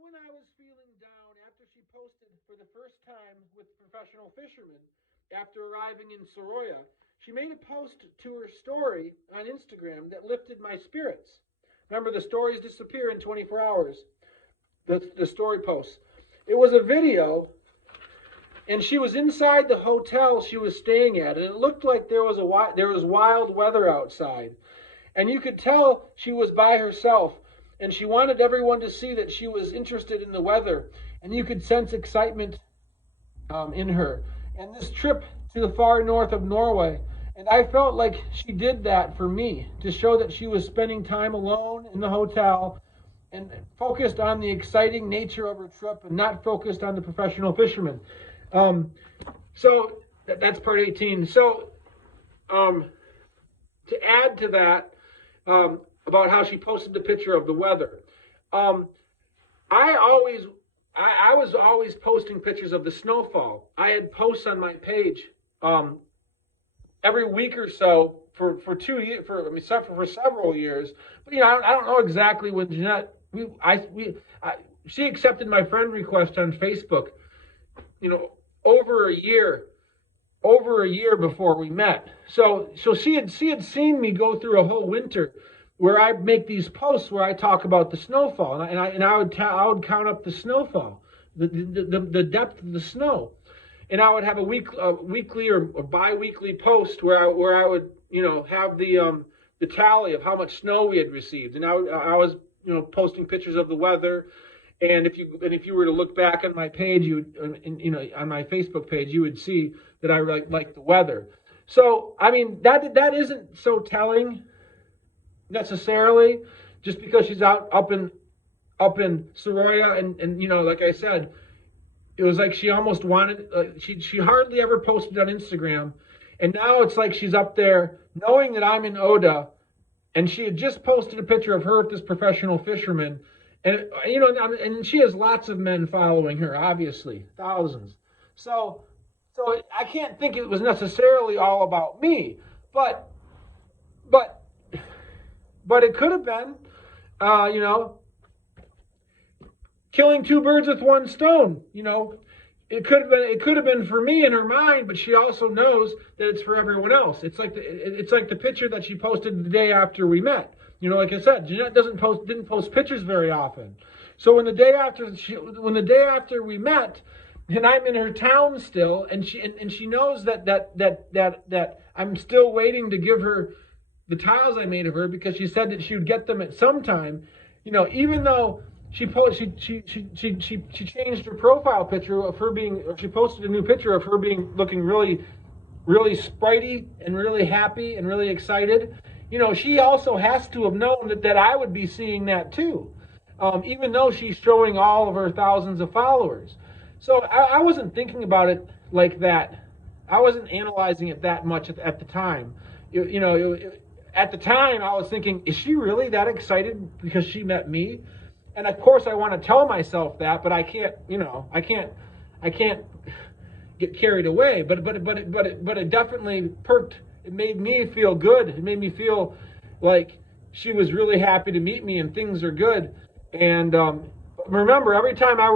when I was feeling down after she posted for the first time with professional fishermen after arriving in Soroya, she made a post to her story on Instagram that lifted my spirits. Remember, the stories disappear in 24 hours. The story posts. It was a video, and she was inside the hotel she was staying at, and it looked like there was wild weather outside, and you could tell she was by herself, and she wanted everyone to see that she was interested in the weather, and you could sense excitement in her. And this trip to the far north of Norway, and I felt like she did that for me to show that she was spending time alone in the hotel and focused on the exciting nature of her trip and not focused on the professional fishermen. Um, so that's part 18. So to add to that, about how she posted the picture of the weather, um, I always I was always posting pictures of the snowfall. I had posts on my page every week or so for 2 years, for several years. But I don't know exactly when Jeanette she accepted my friend request on Facebook. Over a year before we met. So she had seen me go through a whole winter where I make these posts where I talk about the snowfall, and I would count up the snowfall, the depth of the snow, and I would have a weekly or bi-weekly post where I would have the tally of how much snow we had received, and I was posting pictures of the weather. And if you were to look back on my page, on my Facebook page, you would see that I like the weather. So I mean that isn't so telling necessarily, just because she's up in Soroya, and like I said, it was like she almost wanted. She hardly ever posted on Instagram, and now it's like she's up there knowing that I'm in Oda, and she had just posted a picture of her with this professional fisherman. And and she has lots of men following her, obviously, thousands. So I can't think it was necessarily all about me, but but it could have been, killing two birds with one stone. It could have been for me in her mind, but she also knows that it's for everyone else. It's like the picture that she posted the day after we met. Like I said, Jeanette didn't post pictures very often. So when the day after we met, and I'm in her town still, and she knows that I'm still waiting to give her the tiles I made of her, because she said that she would get them at some time. Even though she changed her profile picture of her being, or she posted a new picture of her looking really, really sprightly and really happy and really excited. She also has to have known that I would be seeing that too, even though she's showing all of her thousands of followers. So I wasn't thinking about it like that. I wasn't analyzing it that much at the time. At the time, I was thinking, is she really that excited because she met me? And of course, I want to tell myself that, but I can't. I can't get carried away. But it definitely perked. It made me feel good. It made me feel like she was really happy to meet me and things are good. And remember, every time I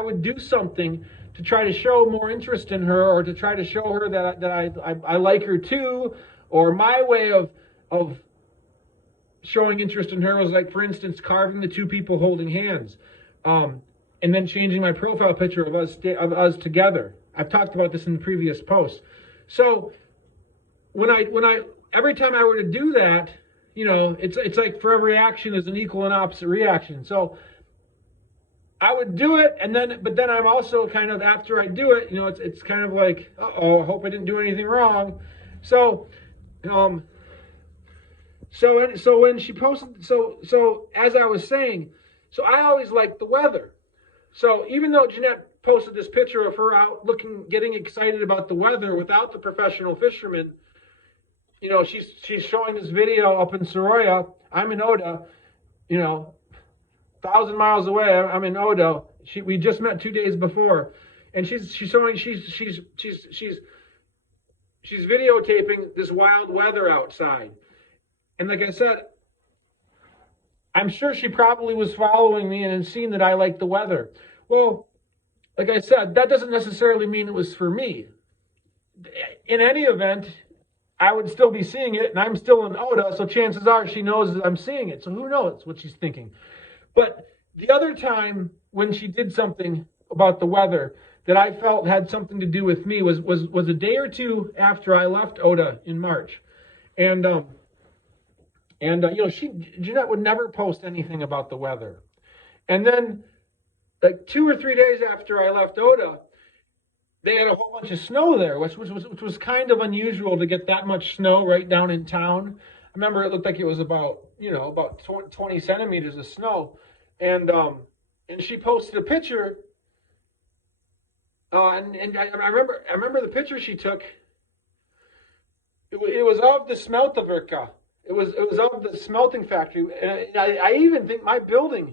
would do something to try to show more interest in her, or to try to show her that I like her too, or my way of showing interest in her was, like, for instance, carving the two people holding hands, and then changing my profile picture of us together. I've talked about this in the previous post. So every time I were to do that, it's like for every action there's an equal and opposite reaction. So I would do it, but then I'm also kind of, after I do it, it's kind of like, I hope I didn't do anything wrong. So when she posted, so as I was saying, so I always liked the weather. So even though Jeanette posted this picture of her out getting excited about the weather without the professional fishermen, she's showing this video up in Soroya. I'm in Oda, 1,000 miles away. I'm in Oda. We just met 2 days before, and she's videotaping this wild weather outside. And like I said, I'm sure she probably was following me and seen that I like the weather. Well, like I said, that doesn't necessarily mean it was for me. In any event, I would still be seeing it, and I'm still in Oda, so chances are she knows that I'm seeing it. So who knows what she's thinking. But the other time when she did something about the weather that I felt had something to do with me was a day or two after I left Oda in March. And Jeanette would never post anything about the weather. And then like 2 or 3 days after I left Oda, they had a whole bunch of snow there, which was kind of unusual to get that much snow right down in town. I remember it looked like it was about 20 centimeters of snow, and she posted a picture, and I remember the picture she took. It was of the Smeltverka. It was of the smelting factory, and I even think my building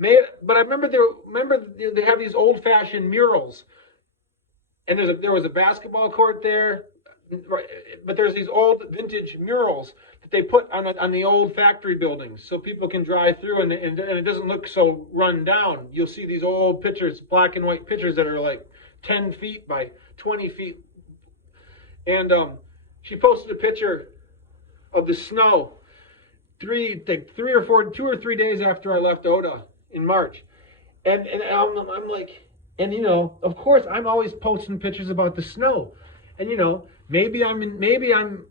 may. But I remember they have these old-fashioned murals. And there was a basketball court there, but there's these old vintage murals that they put on the old factory buildings so people can drive through and it doesn't look so run down. You'll see these old pictures, black and white pictures that are like 10 feet by 20 feet. And she posted a picture of the snow 2 or 3 days after I left Oda in March. And I'm like... And, of course, I'm always posting pictures about the snow. And, maybe I'm